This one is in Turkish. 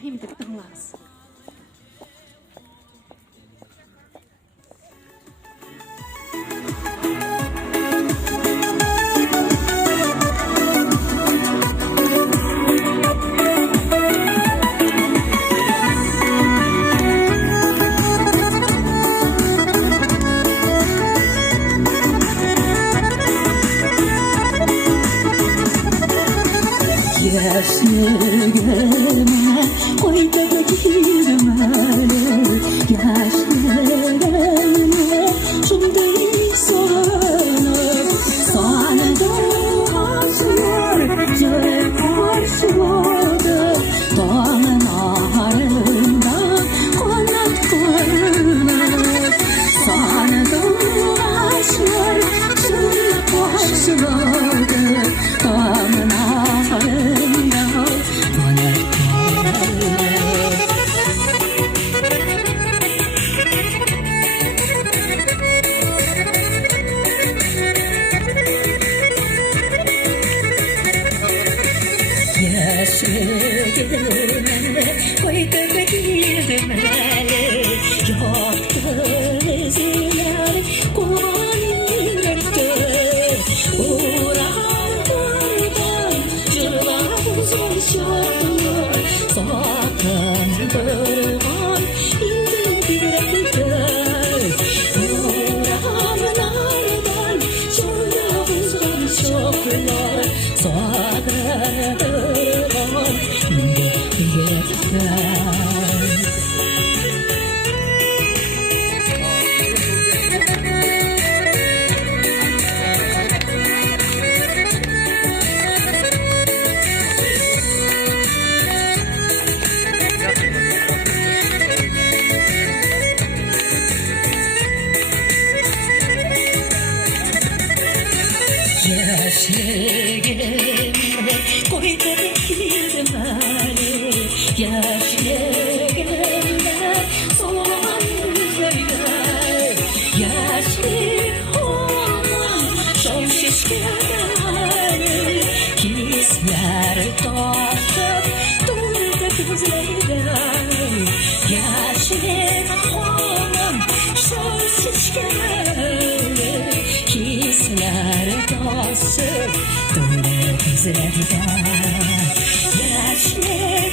İbrahim deb tinglaymiz. Yaşlıgıma koyda girmeli Yaşlıgıma şunday soğanıp Soğanıdan aşıyor Yürek aşıyordu Doğanın ağrında Konat koyunur Soğanıdan aşıyor Yürek aşıyordu Doğanın ağrında Yaşlıgıma koyda girmeli Yoktu izler kuanırdı Uğrarlardan cırlar uzlaşıyor Sakındırman indi birlikler Uğrarlardan cırlar uzlaşıyor Sakındırman indi birlikler Yaşlıgıma koyda girmeli Yaşlıgıma soğan yüzler Yaşlı olan şov şişkeler Hisler taşıp durdu gözlerden Yaşlı olan şov şişkeler Hisler taşıp durdu gözlerden Yaşlı